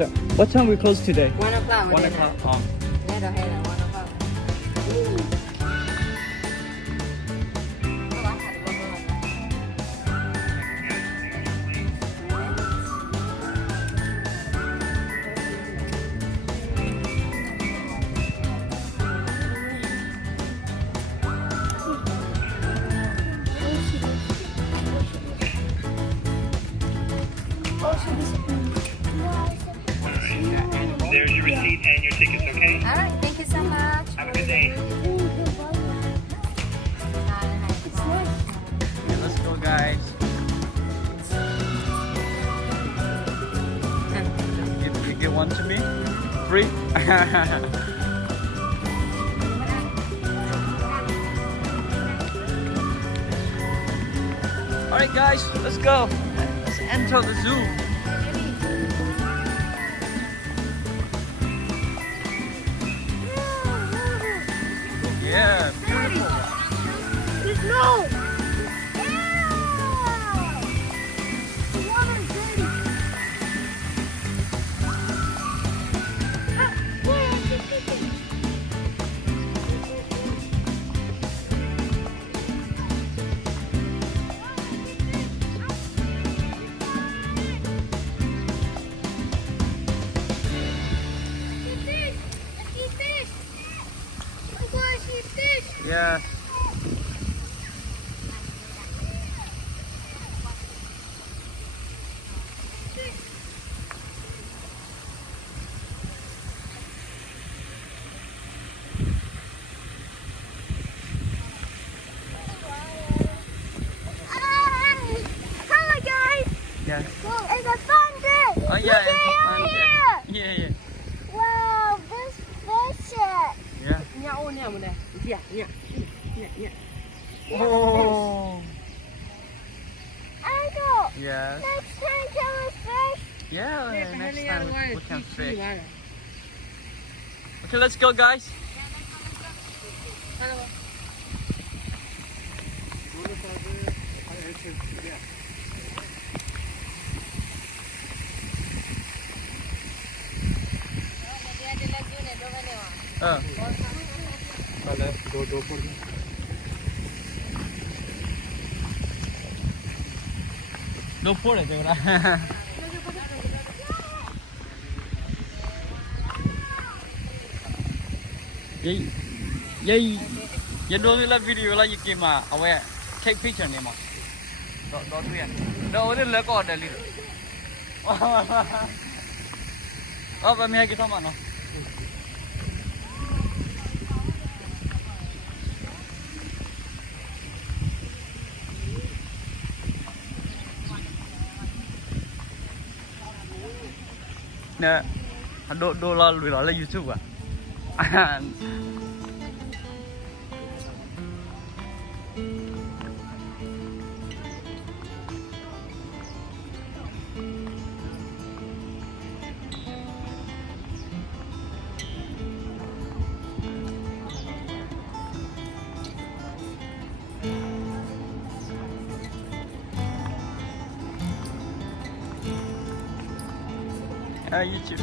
So, what time we close today? 1 o'clock 1 o'clock. Oh. เนี่ยเราให้แล้ว1 o'clock There's your receipt and your tickets, okay? Alright, thank you so much. Have a good day. Okay, let's go, guys. You give one to me? Free? Alright, guys, let's go. Let's enter the zoo. Yeah, beautiful. There's no. The water's dirty. Yes. Hi guys. Yes. It's a fun day. Oh, yeah, Look it's a at fun out day. here. Yeah, yeah. Wow, this fish. Yeah. เนี่ยโอ้เนี่ยมันเนี่ยเนี่ย Oh. Uncle. Yes. Next time tell us fish. Yeah, เนี่ย next เนี่ย time ว่า we can ที่ fish. ว่า Okay, let's go, guys. No puede, de verdad. Vậy đối là video là gì mà ở đây take picture này mà đó đó thôi đó ở đây có đây liền bà mẹ cái sao mà nó nè đô la lùi là YouTube à YouTube.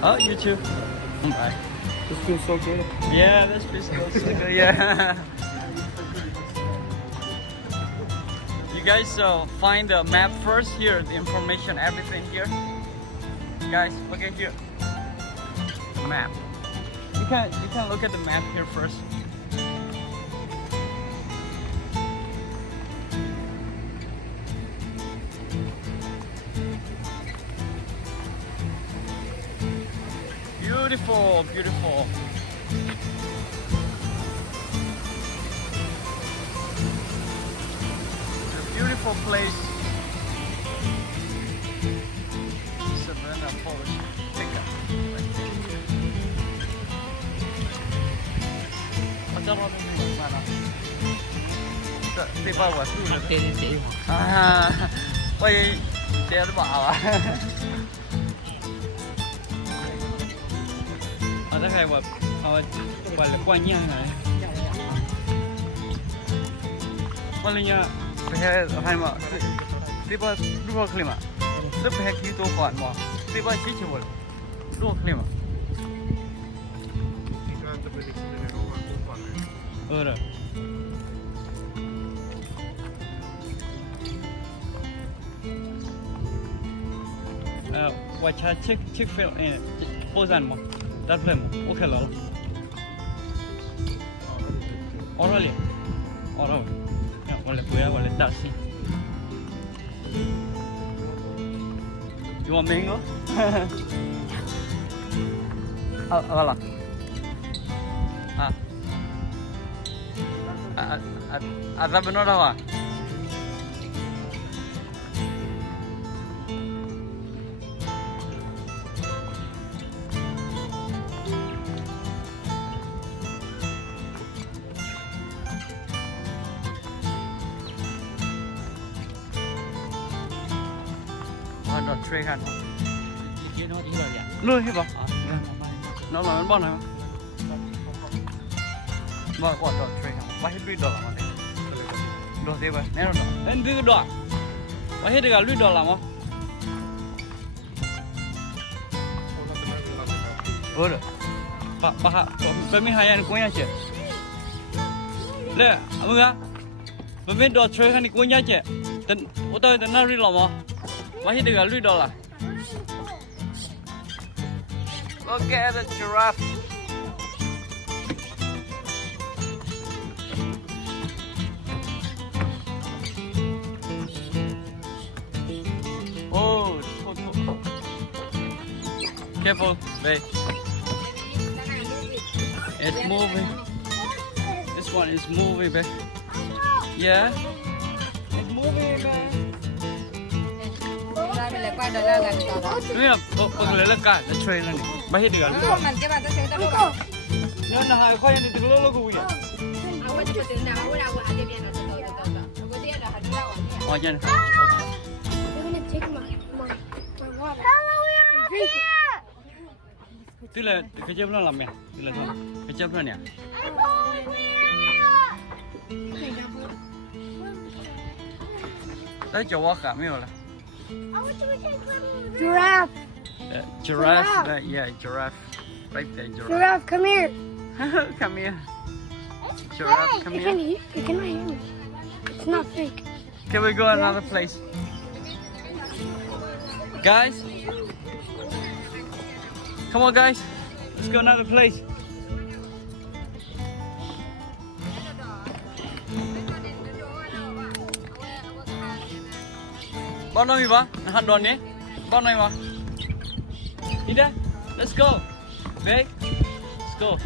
Oh, you too. Bye. This feels so good. Yeah, this feels so good. Yeah. You guys find the map first here, the information, everything here. Guys, look at here. Map. You can look at the map here first. Beautiful, beautiful. It's a beautiful place. Savannah Forest. 这把我住了。对，啊，我也这的爸爸。啊，这还我来观念来。我那呀，不是还嘛，这把如何可以嘛？这不还可以多换嘛？这把机器我，如何可以嘛？的。我查check fail波山嘛，打不来嘛，OK 了。Already，我来不要，我来打死。You want mango？ 好了。Ada benar apa? Ada tray kan? Dia nó đi rồi vậy. Luôn hết bác? Nó là bao này? Bao quạt đó tray kan? Bao hết $1 mà đấy. Đồ gì vậy? Nè nó. Anh đưa đồ. Bao hết được cả $1 mà. Ủa. Bà mình hay ăn quên chứ? Lệ, ông ạ. Mình đồ tray kan quên chứ? Tên, ô tô tên nào đi làm mà? Bao hết được cả $1. Look at the giraffe. Oh, careful, babe. It's moving. This one is moving, babe. Yeah. It's moving, babe. Ra mình lại quay đầu ra gần đó. Ini lah, lấy cả, lấy tray này, bao hết được cả. Không, mình cái bàn tay sẽ đâu. Nó là hai khoai này từ lâu rồi. Aku cepat tenda, aku dah buat ada biar nanti tahu. Aku dia dah ada lawan. Oh, jangan. You're gonna take my water. Drink it. Tức là cái chép nó làm mẹ, tức là thôi, cái chép nó nè. Đấy chỗ quá cả mấy rồi. I want you to take my giraffe. Giraffe. Yeah, giraffe. Right there, giraffe. Giraffe, come here. Come here. It's Giraffe, fake. come You here. can eat. You can eat it. It's not fake. Can we go another place? Guys? Come on, guys. Let's go another place. Bao nhiêu vậy? Hạt đòn nhé. Bao nhiêu mà? Đi đây. Let's go. Babe. Let's go.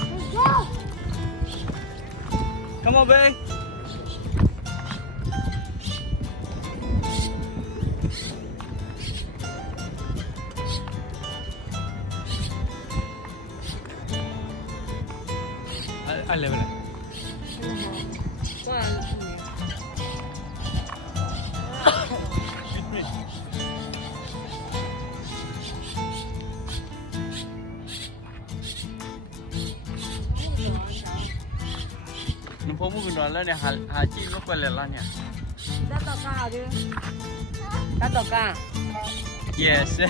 Let's go. Come on, babe. I live in it. Nó phố mua cái đó là hà chi nó quay lại là nhỉ? Cắt tàu cá chứ? Cắt tàu cá. Yes.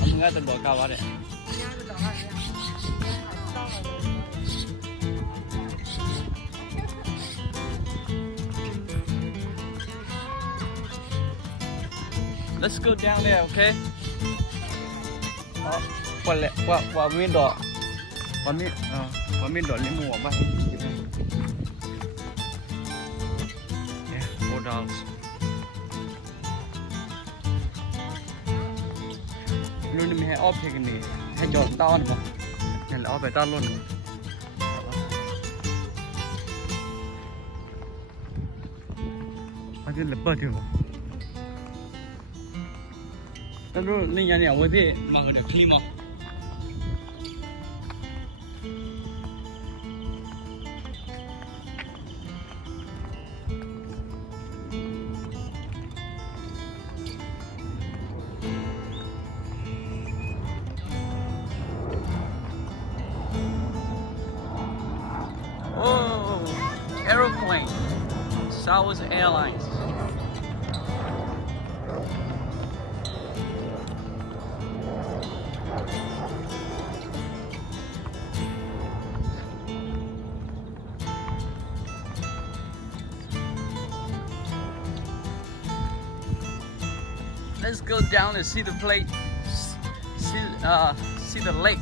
Ông nghe tên đồ cao quá đấy. Let's go down there, okay? Qua lẹ, qua miền đỏ, qua miền đỏ lấy mùa mà. Yeah, $4. Luôn mình hay off cái này, hay chọn to nữa, này là off phải to luôn. Anh tin là bớt được không? Nó linh nhà này ở đây mà được clean mà. airplane. Southwest Airlines. Let's go down and see the plate. See the lake.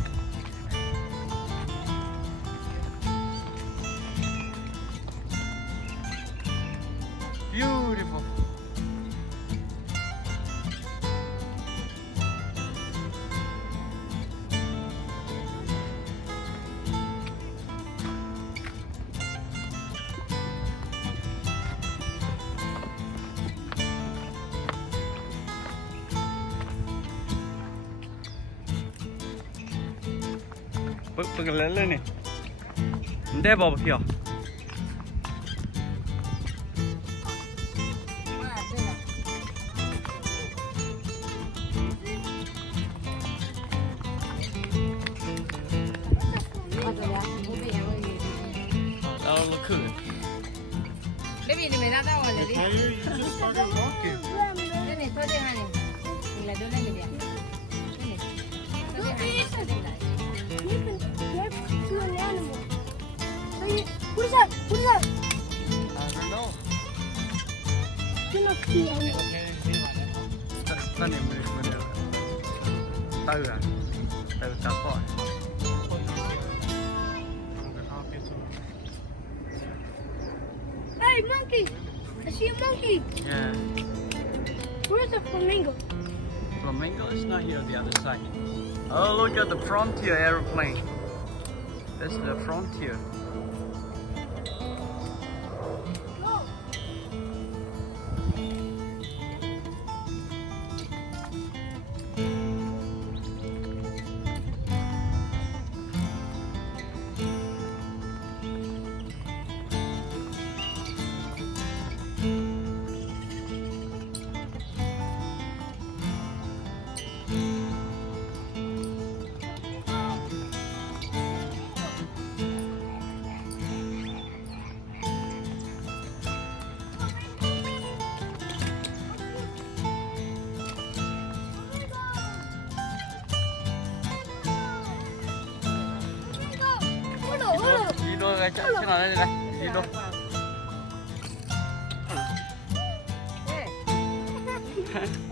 Beautiful. Bực lên lên này. Để bỏ kìa. Look good. Baby,你没拿到我这里。 You just started walking. 这里拖进来你，你来都那里边。这里，拖进来，拖进来。 You can give to an animal. So you, what is that? What is that? I don't know. Do not see anything. Ta niệm mình đều. Từ à? Từ cá coi. Hey, monkey! I see a monkey. Yeah. Where's the flamingo? Flamingo is not here on the other side. Oh, look at the Frontier airplane. This is the Frontier. Go. Đi đôi cái chân nào đây này. Đi đôi.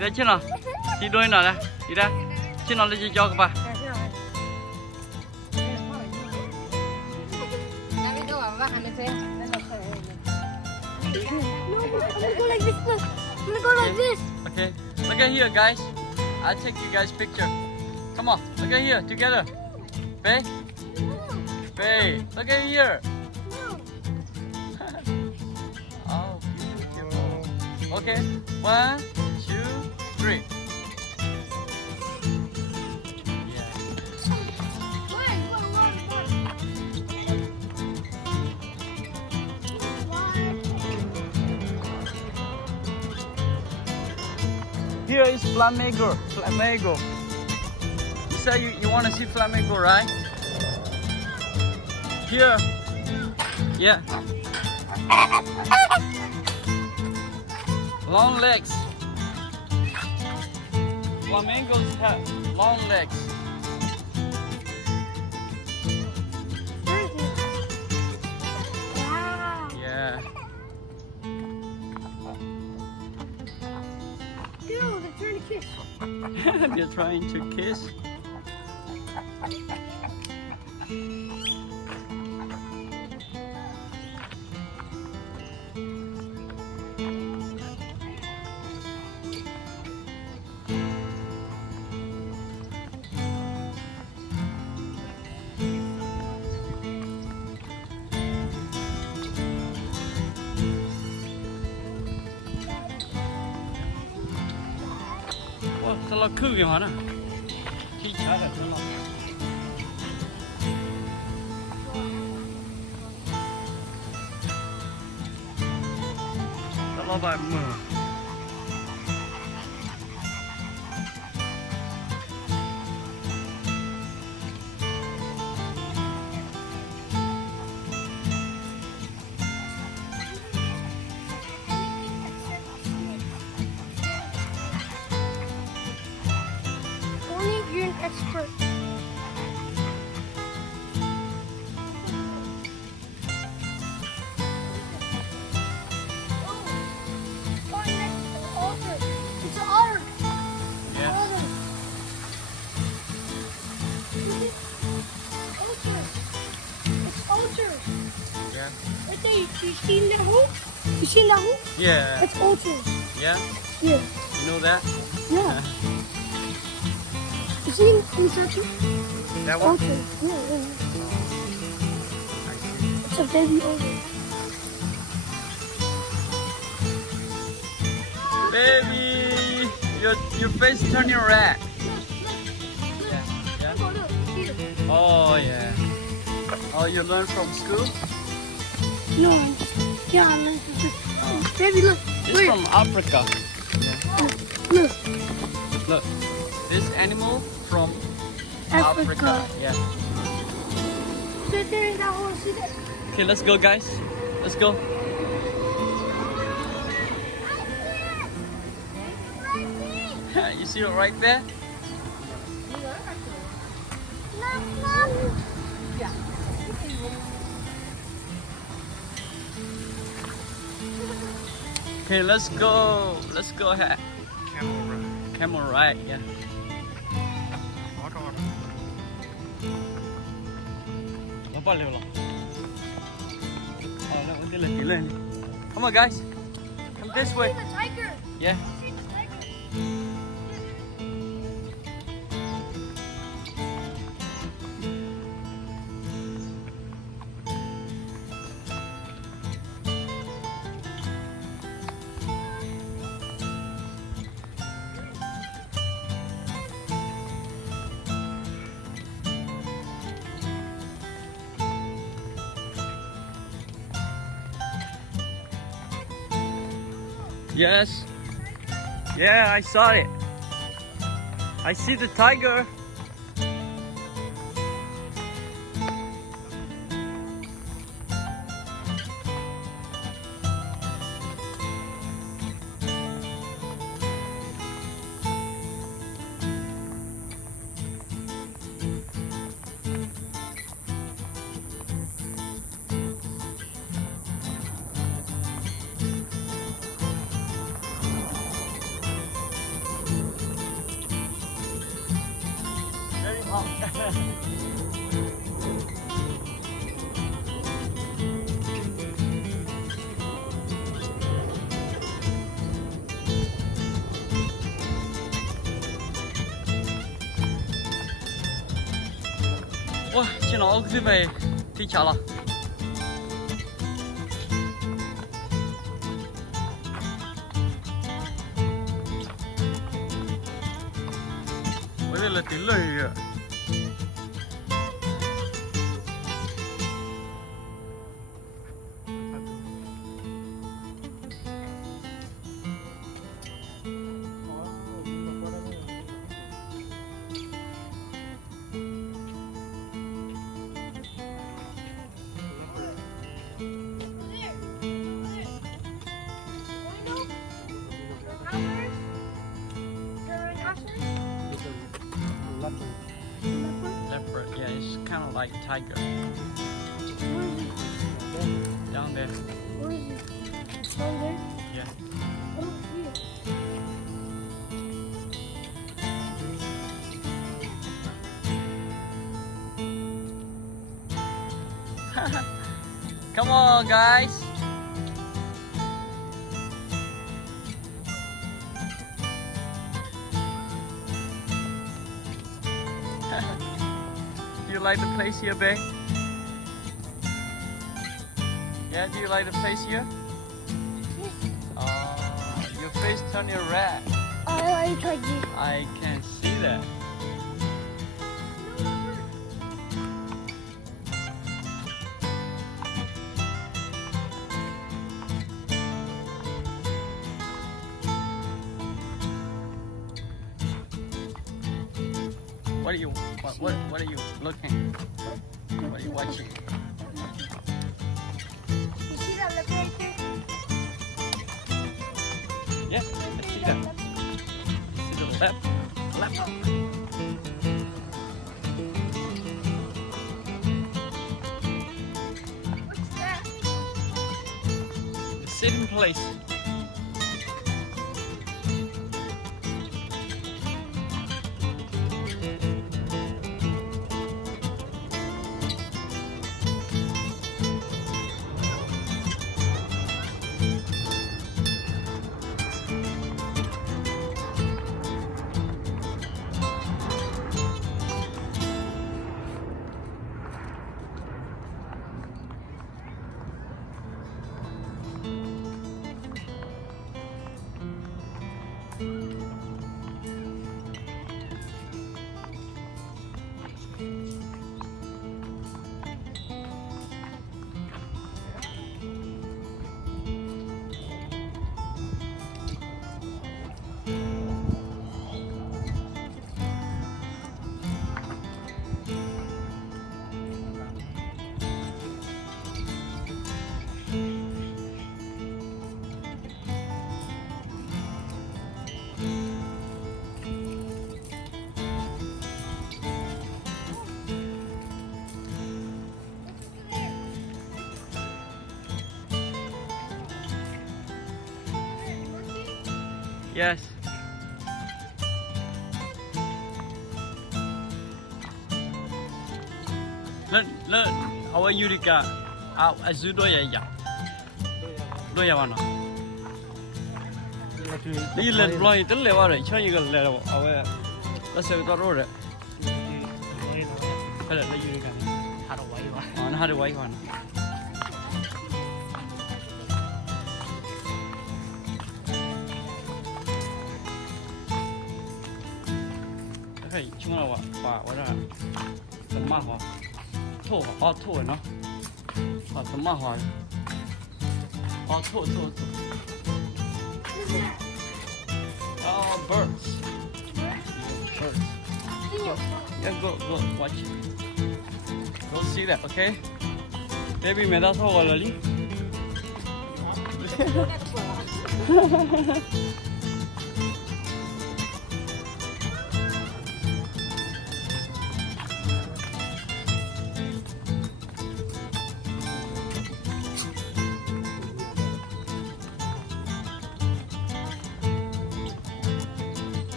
Đi chân nào. Đi đôi nào đây. Đi ra. Chân nào lên cho các bạn. David, đâu à? Vác hắn lên xe. No, I'm gonna go like this. Look. I'm gonna go like this. Okay. Look at here, guys. I'll take you guys picture. Come on. Look at here together. Faye. Faye. Look at here. Oh, beautiful. Okay. 1, 2, 3. Yeah. Here is flamingo. Flamingo. You say you want to see flamingo, right? Here. Yeah. Long legs. Flamingos have long legs. Where is it? Wow. Yeah. Ew, they're trying to kiss. They're trying to kiss. Sao nó 크게 많아? 키 작아, 별로. Sao nó mở? vultures. Yeah. Right there, you see that hole? You see that hole? Yeah. That's vultures. Yeah. Yeah. You know that? Yeah. You see inside too? That one? Vultures. Yeah, yeah. I see. It's a baby oval. Baby, your face turning red. Yeah. Yeah. Oh, look, here. Oh yeah. Oh, you learn from school? No. Yeah, I learned from this. Baby, look. It's Where? from Africa. Look. Look, this animal from Africa. Africa. Yeah. Right there in that hole. See that? Okay, let's go, guys. Let's go. You see it right there? Okay, let's go. Let's go ahead. Camel ride. Camel ride, yeah. Auto. 我不溜了。好了，我得来点了。Come on, guys. Come this way. The tiger. Yeah. See the tiger. Yes. Yeah, I saw it. I see the tiger. Very hot. 와, 进了奥克斯杯，飞卡了。我这来顶了一个。Leopard, yeah, it's kind of like tiger. Down there, Where is it? Down there? yeah. I don't see it. Come on, guys. Do you like the place here, babe? Yeah, do you like the place here? Your face turning red. I like tiger. I can see that. What are you looking? What are you watching? You see that leopard right there? Yeah, I see that. See the leopard. What's that? The sitting place. Yes. Let our Yurika out as you do ya. Do ya wanna? You let blind the lever, try you let our. Let's say we got order. Let you How do I? on how do I want? Hey, chúng ta bảo là tấm ma hoa, thô nó, tấm ma hoa, thô. Birds. Birds. Yeah, go watch. Go see that, okay? Maybe me da thô rồi đi.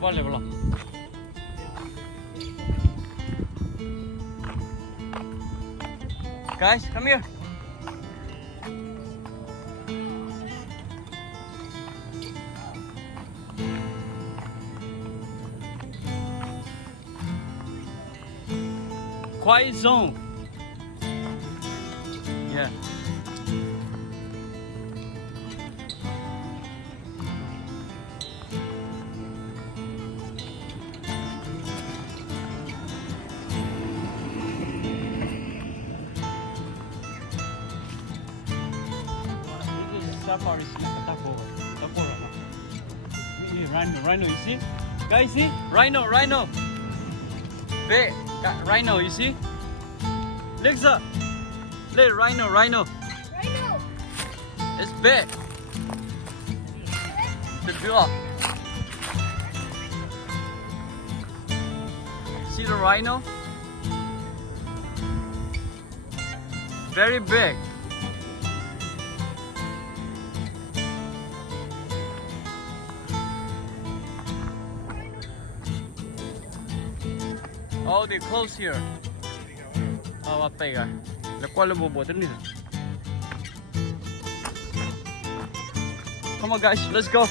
What level? Guys, come here. Quiet zone. Yeah. Safari is like a rhino, you see? Guys, see? Rhino. Big rhino, you see? Lexa, look, rhino. Rhino. It's big. The jaw. See the rhino? Very big. Oh, they close here. Oh, what bigger? The quality of water. Come on, guys, let's go.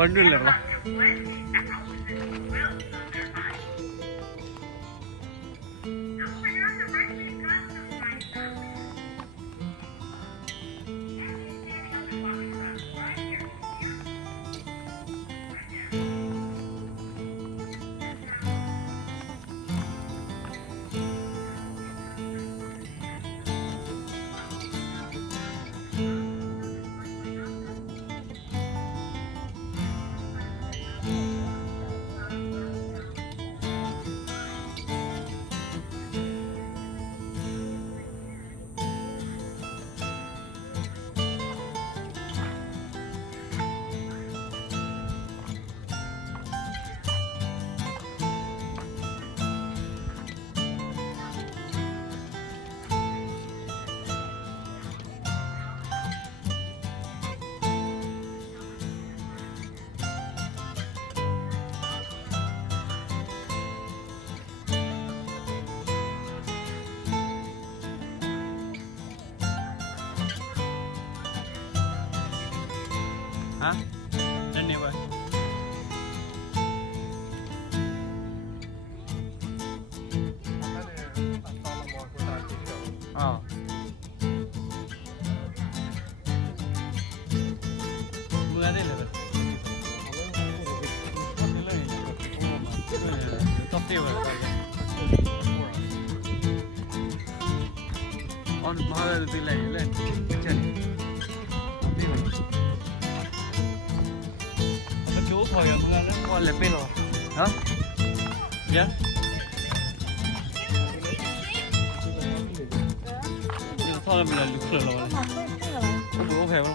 What do you level? Hả? Lên nhiều rồi. tiêu rồi. On mà đi lên chân. Đi rồi. Nó chú thôi rồi mà nó qua lên bên rồi. Hả? Dạ. Thôi mình là lục rồi. Không được ok không?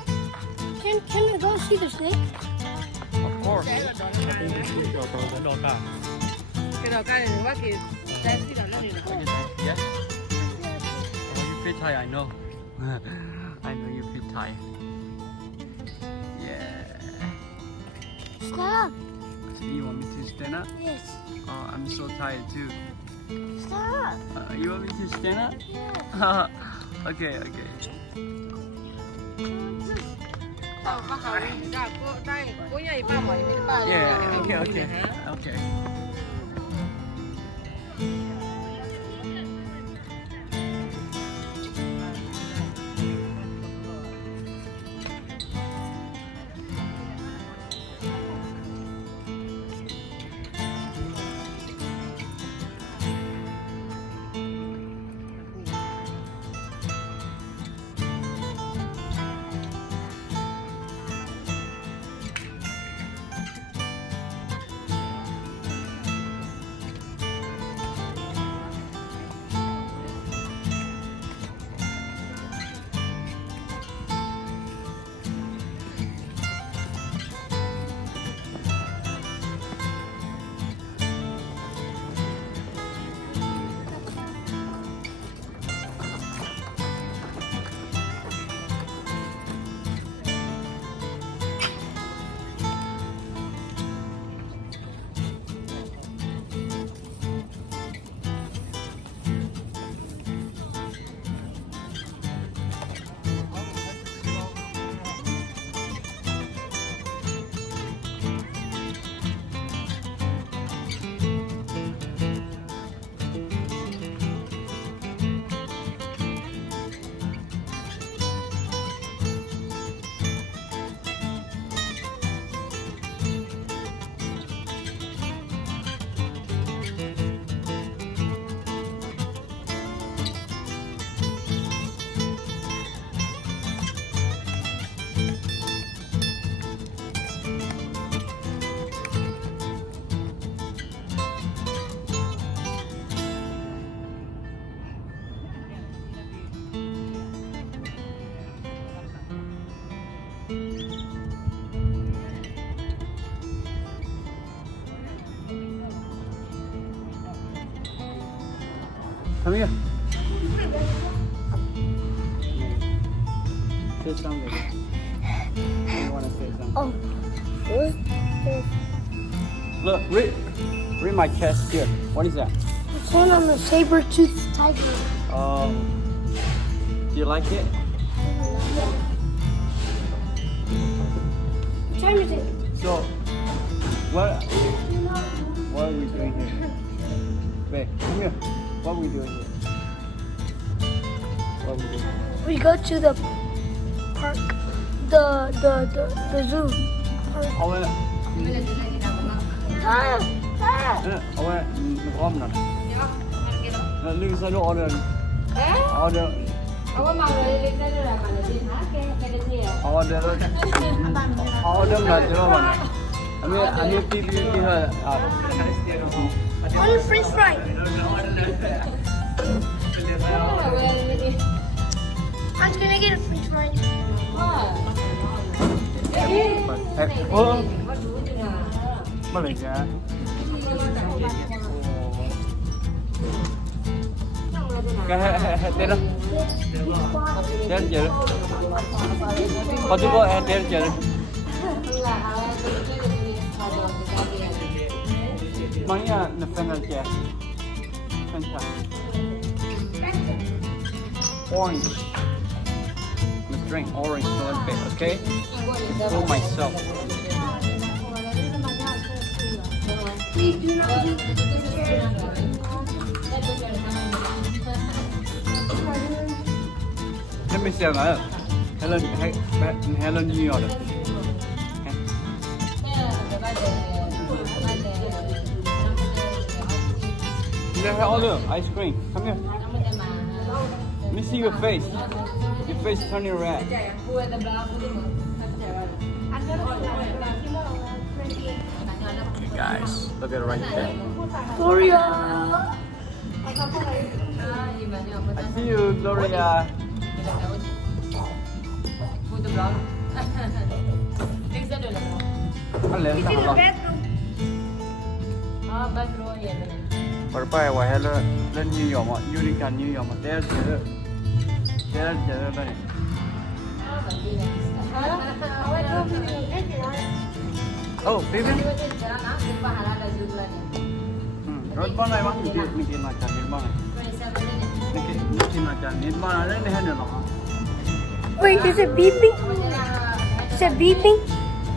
Can I go see the snake? Of course. Cái đầu cái này quá kì. Đây cái đầu nó đi. Yes. Oh, you fit Thai, I know. I know you fit Thai. Yeah. Stop. So you want me to stand up? Yes. Oh, I'm so tired too. Stop. You want me to stand up? Yeah. Okay. Bắt đầu ra cô đây, cô nhảy ba mọi bên ba. Yeah. Okay. Come here. Say something. You want to say something? Oh. What? Look, read my chest here. What is that? It's one on the saber-toothed tiger. Do you like it? What time is it? So, what are we doing here? Wait, come here. What are we doing here? What are we doing? We go to the park, the zoo. Park. Lưu sao độ order. Order. Order là chưa bạn. Anh đi thôi. One French fry. I was gonna get a French fry. Mà lại ra. Cái tên đó. Tên gì? Có chú có tên gì? Mấy là Fanta chè. Fanta. Orange. Let's drink orange a little bit, okay? For myself. Please do not do Let me see nữa. Helen New York. They have all the ice cream. Come here. แล้วมันจะมา Let me see your face. Your face turning red. พูดแต่บลาพูดเหมือนเข้าใจว่า Okay, guys, look at it right there. Gloria. I see you, Gloria. พูดแต่บลาลิงก์จะดูแล้ว Hello, It's in the hello. bedroom. อ๋อบ้านรู้เห็นไหม But by why hello, let New York, you can New York. There's the, buddy. อ๋อแบบนี้เลยเอาไว้ดูพี่ดูได้กี่ร้อย Oh, baby. ดูจะจะรับน้ำเป็นปลาหาได้ดูเลยเนี่ย Rod bang ay bang Nikki macam ni bang. 27 minutes Nikki macam ni bang ada ni hendak lah. Wait, is it beeping? เอาไว้จะได้ Is it beeping?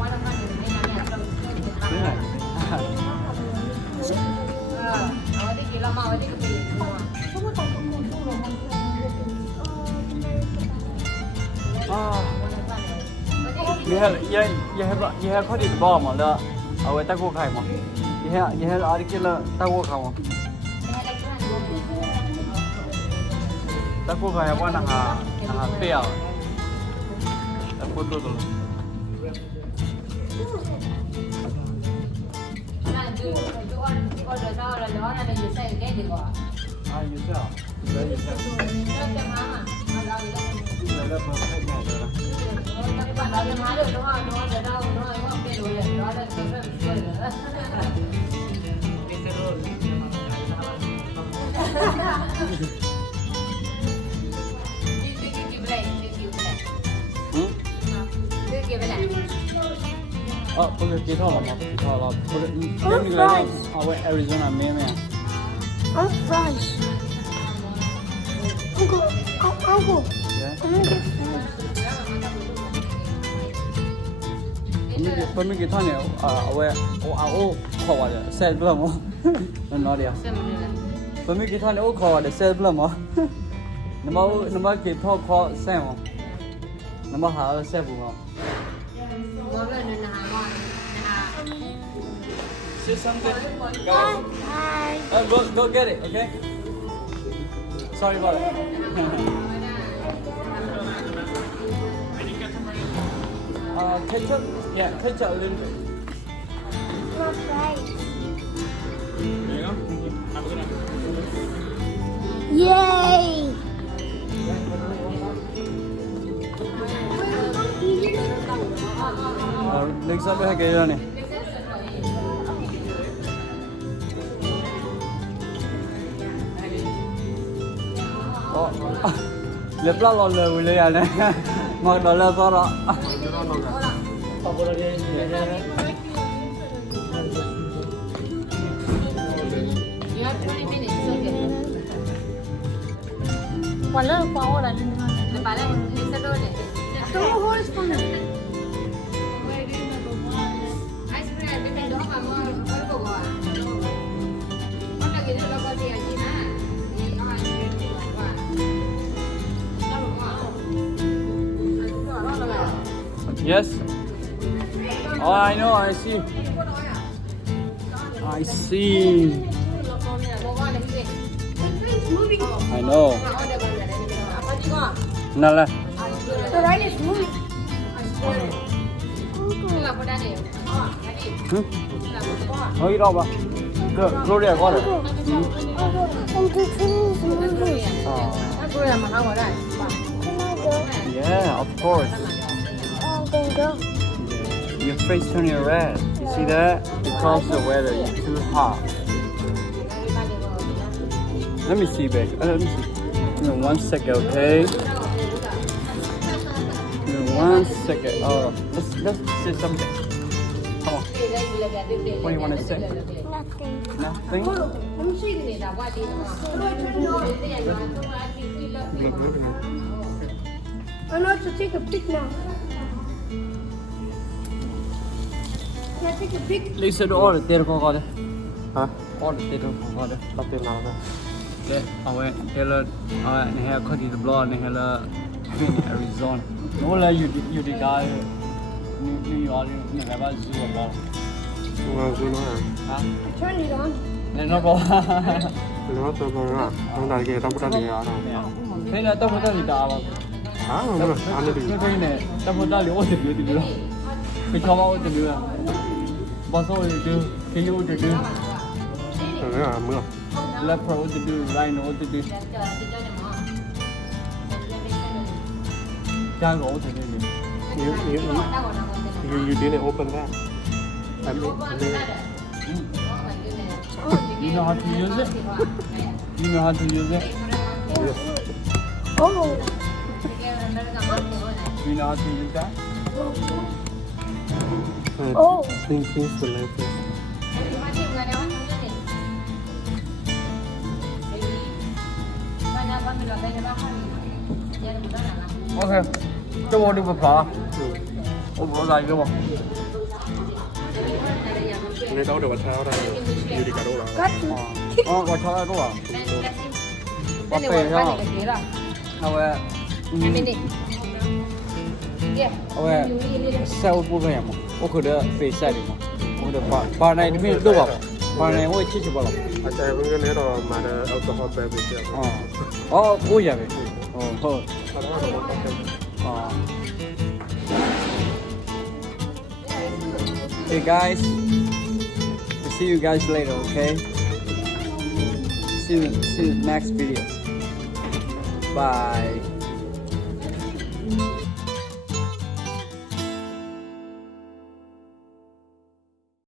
วันละ1ไม่นานเนี่ยเราเอาไว้ที่กี่เรามาไว้ที่กี่ตัว Ah, you have got it bomb or the? Awak tak kau kai mo. You have article tak kau kau mo. Tak kau kai apa nak pay. Tak kau tu tu. น่าดูดูอ่อนก็เดี๋ยวเราร้อนอะไรอยู่ใส่แก้ดีกว่า Ah, you sell. You sell. เราจะมาเราอยู่ได้ You sell apa? เราจะมาเดี๋ยวเราเดี๋ยวเราว่าเป็นเลยเราจะช่วยเหลือ Hmm? เก็บไปไหน Oh, pergi kita lah, kita lah. Pergi lagi. Awak Arizona mana? I'm fries. Uncle, Uncle, Ya. I'm gonna get fries. Pergi kita ni, awak kau ada sel belum? Mana dia? เส้นมันเลย Pergi kita ni, kau ada sel belum? Nama kita kau sel. Nama hal sel belum? มองเลยนะคะมองนะคะ Say something. Hi. Go get it, okay? Sorry about it. Ketchup? Yeah, ketchup a little bit. My fries. There you go. Have a good night. Yay! Next up, hai cái này. Lep la lo le le ya ne. Mà đó là sao đó? You have 20 minutes okay 完了，把我来了。 le para le se do le Toma o rosto para mim. ice cream เป็นดอกมาเมื่อวันก่อนวันนั้นกินแล้วก็ที่นี่นะนี่เอาไว้ว่าแล้วก็ Yes. Oh, I know. I see. I see. It's moving. I know. Nào là. The ride is moving. Hơi đâu mà. Gloria có rồi. And the train is moving. Can I go? Yeah, of course. Then go. Your face turning red. You see that? Because the weather is too hot. Let me see, babe. Let me see. Give me 1 second, okay? Give me 1 second. Oh, let's say something. Come on. What do you want to say? Nothing. Nothing. Let me see this. How do I turn it on? I know to take a pic now. Can I take a pic? Lisa, do all the theater for God. Huh? All the theater for God. Nothing now. Okay. Awak, hello. Ni hai kau di blog ni hello. Arizona. No lah, you di dah. New York ni lepas zoo apa? Wow, so nice. Huh? I turned it on. Nên nó có. Nó tôi nói không đại cái tao muốn đi à đâu. Thế là tao muốn tao gì đào vào. À không được, ăn được. Thế này tao muốn tao liều ô tiền đi được. Cái cho bao tiền được. Bao số thì được, cái yêu thì được. Thế là mưa. Leopard ô tiền được, rhino ô tiền được. Trang gỗ thì được. You didn't open that. You know how to use it? You know how to use it? Oh. You know how to use that? Oh. Things to life. Ok. Cho bố đi vào phở. Ủa bỏ dài chưa bố? Người đâu được thao đây. You đi cả đâu rồi. Cắt. Bỏ cho ra đúng không? Bỏ phê cho. How about sau buổi về mà, ô cứ đợi phê sai đi mà, ô đợi phở này thì mình đâu vào, phở này ôi chỉ bao lâu? À chạy vẫn cái này rồi mà alcohol beverage. Ôi vậy, thôi. Hey guys, I'll see you guys later, okay? See you next video. Bye.